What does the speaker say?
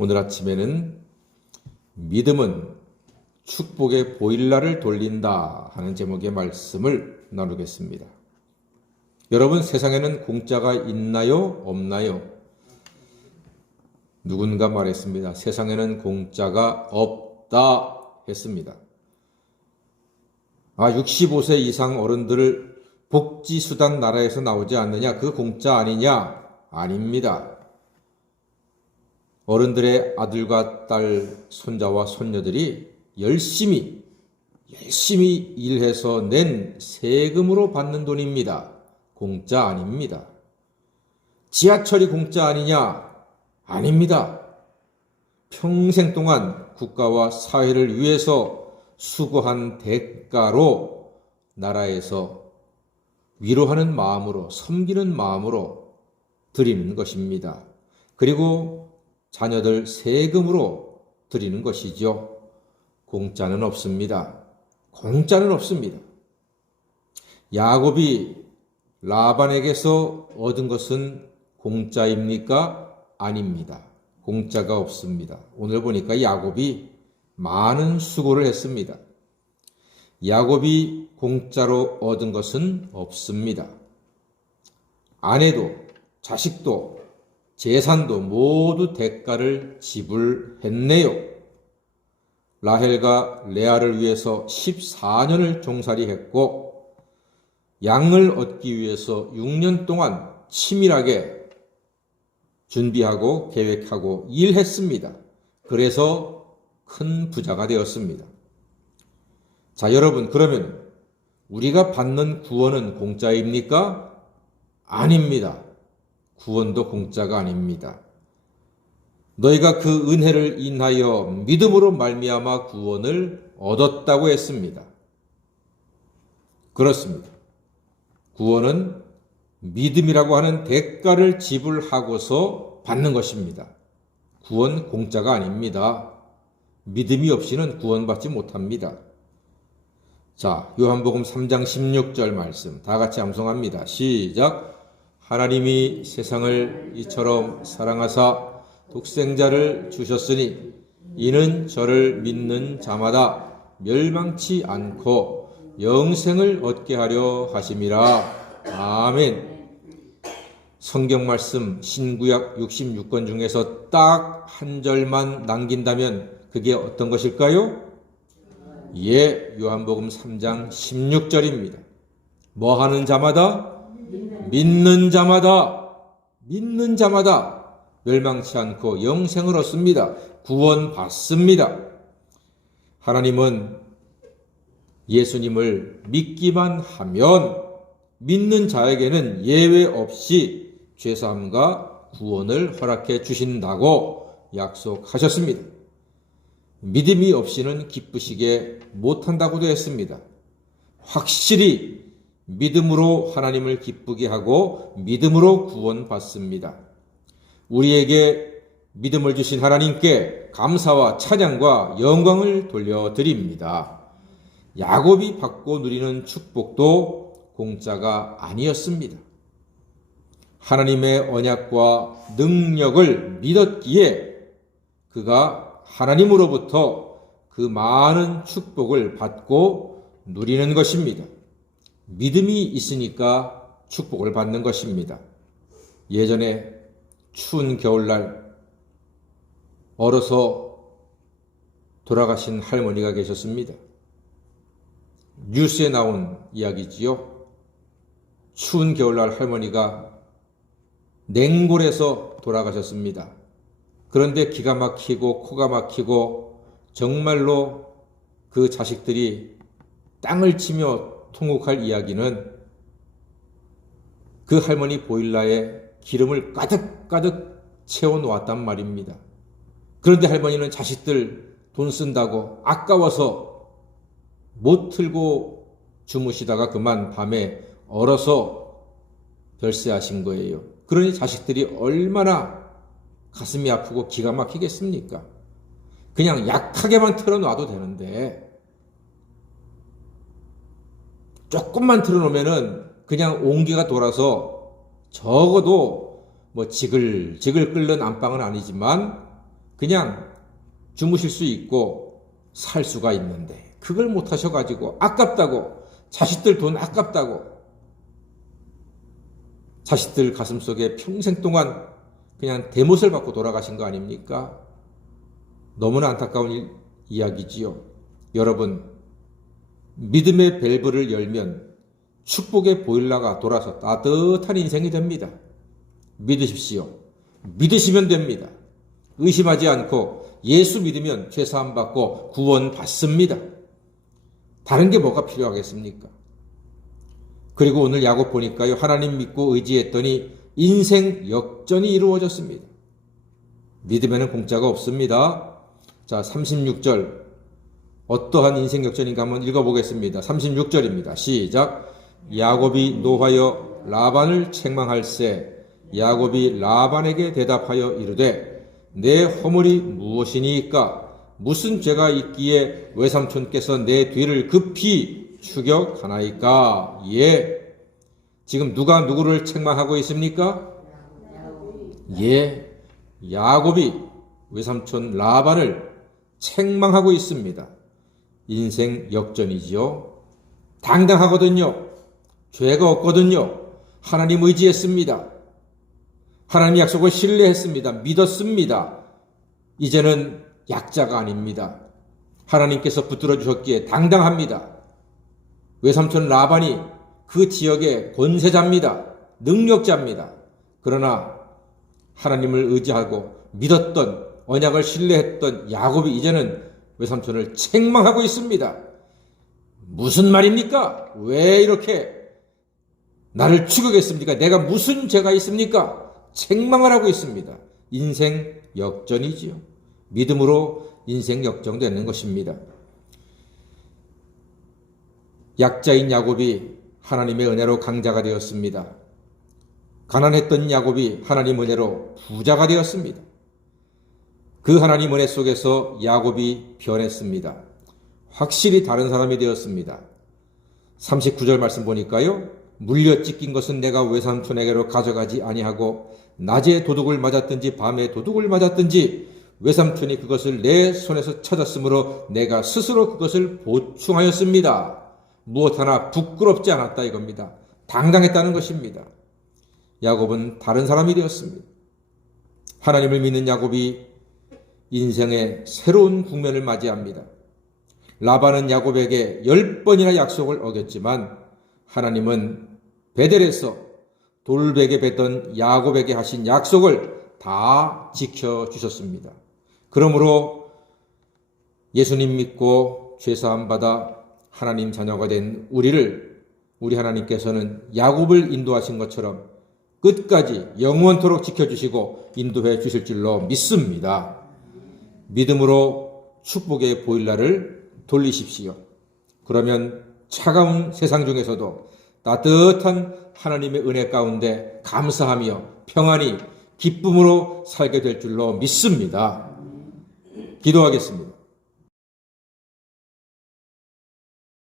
오늘 아침에는 믿음은 축복의 보일러를 돌린다 하는 제목의 말씀을 나누겠습니다. 여러분, 세상에는 공짜가 있나요? 없나요? 누군가 말했습니다. 세상에는 공짜가 없다 했습니다. 65세 이상 어른들을 복지수당 나라에서 나오지 않느냐? 그 공짜 아니냐? 아닙니다. 어른들의 아들과 딸, 손자와 손녀들이 열심히 일해서 낸 세금으로 받는 돈입니다. 공짜 아닙니다. 지하철이 공짜 아니냐? 아닙니다. 평생 동안 국가와 사회를 위해서 수고한 대가로 나라에서 위로하는 마음으로, 섬기는 마음으로 드리는 것입니다. 그리고 자녀들 세금으로 드리는 것이죠. 공짜는 없습니다. 공짜는 없습니다. 야곱이 라반에게서 얻은 것은 공짜입니까? 아닙니다. 공짜가 없습니다. 오늘 보니까 야곱이 많은 수고를 했습니다. 야곱이 공짜로 얻은 것은 없습니다. 아내도 자식도 재산도 모두 대가를 지불했네요. 라헬과 레아를 위해서 14년을 종살이했고 양을 얻기 위해서 6년 동안 치밀하게 준비하고 계획하고 일했습니다. 그래서 큰 부자가 되었습니다. 자, 여러분, 그러면 우리가 받는 구원은 공짜입니까? 아닙니다. 구원도 공짜가 아닙니다. 너희가 그 은혜를 인하여 믿음으로 말미암아 구원을 얻었다고 했습니다. 그렇습니다. 구원은 믿음이라고 하는 대가를 지불하고서 받는 것입니다. 구원 공짜가 아닙니다. 믿음이 없이는 구원받지 못합니다. 자, 요한복음 3장 16절 말씀 다 같이 암송합니다. 시작. 하나님이 세상을 이처럼 사랑하사 독생자를 주셨으니 이는 저를 믿는 자마다 멸망치 않고 영생을 얻게 하려 하심이라. 아멘. 성경 말씀 신구약 66권 중에서 딱 한 절만 남긴다면 그게 어떤 것일까요? 요한복음 3장 16절입니다. 뭐 하는 자마다? 믿는 자마다 멸망치 않고 영생을 얻습니다. 구원받습니다. 하나님은 예수님을 믿기만 하면 믿는 자에게는 예외 없이 죄사함과 구원을 허락해 주신다고 약속하셨습니다. 믿음이 없이는 기쁘시게 못한다고도 했습니다. 확실히 믿음으로 하나님을 기쁘게 하고 믿음으로 구원받습니다. 우리에게 믿음을 주신 하나님께 감사와 찬양과 영광을 돌려드립니다. 야곱이 받고 누리는 축복도 공짜가 아니었습니다. 하나님의 언약과 능력을 믿었기에 그가 하나님으로부터 그 많은 축복을 받고 누리는 것입니다. 믿음이 있으니까 축복을 받는 것입니다. 예전에 추운 겨울날 얼어서 돌아가신 할머니가 계셨습니다. 뉴스에 나온 이야기지요. 추운 겨울날 할머니가 냉골에서 돌아가셨습니다. 그런데 기가 막히고 코가 막히고 정말로 그 자식들이 땅을 치며 통곡할 이야기는 그 할머니 보일러에 기름을 가득가득 채워놓았단 말입니다. 그런데 할머니는 자식들 돈 쓴다고 아까워서 못 틀고 주무시다가 그만 밤에 얼어서 별세하신 거예요. 그러니 자식들이 얼마나 가슴이 아프고 기가 막히겠습니까? 그냥 약하게만 틀어놔도 되는데 조금만 틀어놓으면은 그냥 온기가 돌아서 적어도 뭐 지글지글 끓는 안방은 아니지만 그냥 주무실 수 있고 살 수가 있는데 그걸 못 하셔가지고 아깝다고, 자식들 돈 아깝다고, 자식들 가슴속에 평생 동안 그냥 대못을 받고 돌아가신 거 아닙니까? 너무나 안타까운 이야기지요. 여러분, 믿음의 밸브를 열면 축복의 보일러가 돌아서 따뜻한 인생이 됩니다. 믿으십시오. 믿으시면 됩니다. 의심하지 않고 예수 믿으면 죄사함 받고 구원 받습니다. 다른 게 뭐가 필요하겠습니까? 그리고 오늘 야곱 보니까요, 하나님 믿고 의지했더니 인생 역전이 이루어졌습니다. 믿음에는 공짜가 없습니다. 자, 36절 어떠한 인생 역전인가 한번 읽어보겠습니다. 36절입니다. 시작. 야곱이 노하여 라반을 책망할세 야곱이 라반에게 대답하여 이르되 내 허물이 무엇이니까? 무슨 죄가 있기에 외삼촌께서 내 뒤를 급히 추격하나이까? 예. 지금 누가 누구를 책망하고 있습니까? 예. 야곱이 외삼촌 라반을 책망하고 있습니다. 인생 역전이지요. 당당하거든요. 죄가 없거든요. 하나님 의지했습니다. 하나님 약속을 신뢰했습니다. 믿었습니다. 이제는 약자가 아닙니다. 하나님께서 붙들어 주셨기에 당당합니다. 외삼촌 라반이 그 지역의 권세자입니다. 능력자입니다. 그러나 하나님을 의지하고 믿었던, 언약을 신뢰했던 야곱이 이제는 외삼촌을 책망하고 있습니다. 무슨 말입니까? 왜 이렇게 나를 추격했습니까? 내가 무슨 죄가 있습니까? 책망을 하고 있습니다. 인생 역전이지요. 믿음으로 인생 역전되는 것입니다. 약자인 야곱이 하나님의 은혜로 강자가 되었습니다. 가난했던 야곱이 하나님 은혜로 부자가 되었습니다. 그 하나님 은혜 속에서 야곱이 변했습니다. 확실히 다른 사람이 되었습니다. 39절 말씀 보니까요. 물려 찢긴 것은 내가 외삼촌에게로 가져가지 아니하고 낮에 도둑을 맞았든지 밤에 도둑을 맞았든지 외삼촌이 그것을 내 손에서 찾았으므로 내가 스스로 그것을 보충하였습니다. 무엇 하나 부끄럽지 않았다 이겁니다. 당당했다는 것입니다. 야곱은 다른 사람이 되었습니다. 하나님을 믿는 야곱이 인생의 새로운 국면을 맞이합니다. 라반은 야곱에게 10번이나 약속을 어겼지만 하나님은 베델에서 돌베개 뱉던 야곱에게 하신 약속을 다 지켜주셨습니다. 그러므로 예수님 믿고 죄사함 받아 하나님 자녀가 된 우리 하나님께서는 야곱을 인도하신 것처럼 끝까지 영원토록 지켜주시고 인도해 주실 줄로 믿습니다. 믿음으로 축복의 보일러를 돌리십시오. 그러면 차가운 세상 중에서도 따뜻한 하나님의 은혜 가운데 감사하며 평안히 기쁨으로 살게 될 줄로 믿습니다. 기도하겠습니다.